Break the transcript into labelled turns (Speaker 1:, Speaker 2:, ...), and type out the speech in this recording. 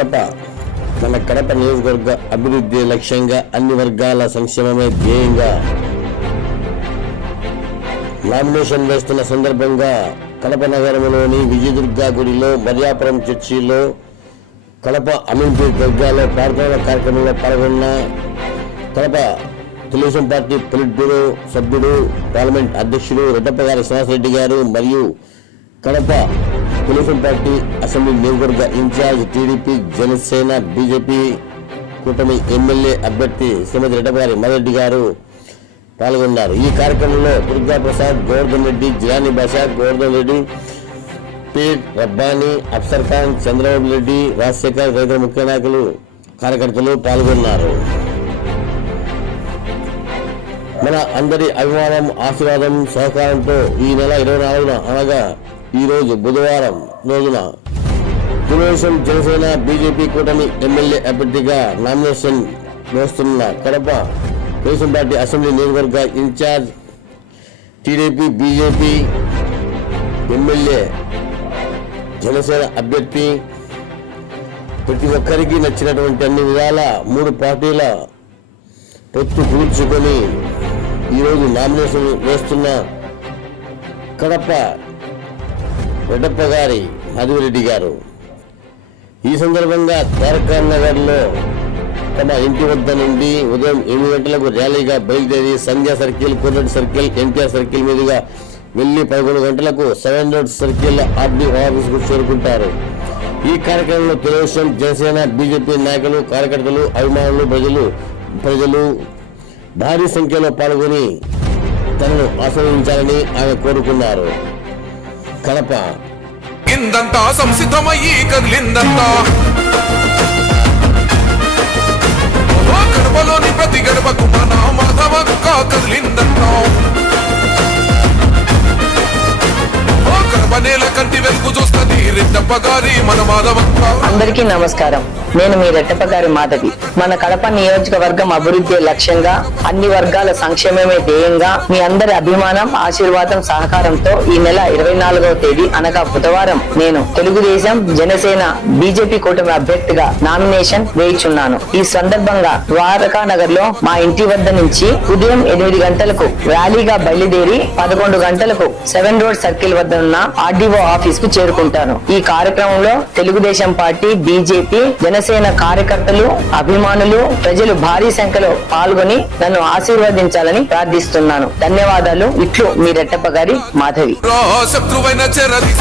Speaker 1: కడప. మన కడప నియోజకవర్గ అభివృద్ధి లక్ష్యంగా అన్ని వర్గాల సంక్షేమమే ధ్యేయంగా నామినేషన్ వేస్తున్న సందర్భంగా కడప నగరంలోని విజయదుర్గ గుడిలో మర్యాపురం చర్చిలో కడప అమీన్పూర్ దర్గాలో ప్రార్థనల కార్యక్రమంలో పాల్గొన్న Kadapa Telugu Desam party politburo సభ్యుడు పార్లమెంట్ అధ్యక్షుడు రెడ్డప్ప గారి శ్రీనివాసరెడ్డి గారు మరియు కడప తెలుగుదేశం పార్టీ అసెంబ్లీ నియోజకవర్గ ఇన్ఛార్జ్ టీడీపీ జనసేన బీజేపీ కూటమి ఎమ్మెల్యే అభ్యర్థి శ్రీమతి రెడ్డపారి మరెడ్డి గారు పాల్గొన్నారు. ఈ కార్యక్రమంలో దుర్గా ప్రసాద్ గోవర్ధన్ రెడ్డి జిలాని బాషా గోవర్ధన్ రెడ్డి పీట్ రబ్బానీ అఫ్సర్ ఖాన్ చంద్రబాబు రెడ్డి రాజశేఖర్ తదితర ముఖ్య నాయకులు కార్యకర్తలు పాల్గొన్నారు. మన అందరి అభిమానం ఆశీర్వాదం సహకారంతో ఈ నెల ఇరవై నాలుగున అనగా ఈరోజు బుధవారం రోజున తెలుగుదేశం జనసేన బీజేపీ కూటమి ఎమ్మెల్యే అభ్యర్థిగా నామినేషన్ వేస్తున్న కడప తెలుగుదేశం పార్టీ అసెంబ్లీ నియోజకవర్గ incharge TDP BJP MLA Janasena అభ్యర్థి ప్రతి ఒక్కరికి నచ్చినటువంటి అన్ని విధాల మూడు పార్టీల పొత్తు కూర్చుకొని ఈరోజు నామినేషన్ వేస్తున్న కడప రెడ్డప్ప గారి మధురెడ్డి గారు. ఈ సందర్భంగా ద్వారకా నగర్లో తమ ఇంటి వద్ద నుండి ఉదయం ఎనిమిది గంటలకు ర్యాలీగా బయలుదేరి Sandhya circle Korati circle NTR circle మీదుగా వెళ్ళి పదకొండు గంటలకు సెవెన్ రోడ్ సర్కిల్ ఆర్డీ ఆఫీసుకు చేరుకుంటారు. ఈ కార్యక్రమంలో తెలుగుదేశం జనసేన బీజేపీ నాయకులు కార్యకర్తలు అభిమానులు ప్రజలు ప్రజలు భారీ సంఖ్యలో పాల్గొని తనను ఆశీర్వదించాలని ఆమె కోరుకున్నారు. కడప.
Speaker 2: ఇందంత సంసిద్ధమయ్యి కదిలిందంత. ఓ గడపలోని ప్రతి గడపకు మన మాధవక్క కదిలిందంట ఓ గడప నేల కంటి వెలుగు చూస్తుంది రెడ్డప్ప గారి మన మాధవక్క.
Speaker 3: అందరికీ నమస్కారం. నేను మీ రెట్టపగారి మాధవి. మన కడప నియోజకవర్గం అభివృద్ధి లక్ష్యంగా అన్ని వర్గాల సంక్షేమమే ధ్యేయంగా మీ అందరి అభిమానం ఆశీర్వాదం సహకారంతో ఈ నెల ఇరవై నాలుగవ తేదీ అనగా బుధవారం నేను తెలుగుదేశం జనసేన బీజేపీ కూటమి అభ్యర్థిగా నామినేషన్ వేయిచున్నాను. ఈ సందర్భంగా ద్వారకా నగర్లో మా ఇంటి వద్ద నుంచి ఉదయం ఎనిమిది గంటలకు ర్యాలీగా బయలుదేరి పదకొండు గంటలకు సెవెన్ రోడ్ సర్కిల్ వద్ద ఉన్న ఆర్డీఓ ఆఫీస్కు చేరుకుంటాను. ఈ కార్యక్రమంలో తెలుగుదేశం పార్టీ బీజేపీ జన జనసేన కార్యకర్తలు అభిమానులు ప్రజలు భారీ సంఖ్యలో పాల్గొని నన్ను ఆశీర్వదించాలని ప్రార్థిస్తున్నాను. ధన్యవాదాలు. ఇట్లు మీ రెట్టప్ప గారి మాధవి.
Speaker 2: రా శత్రువైన చెరది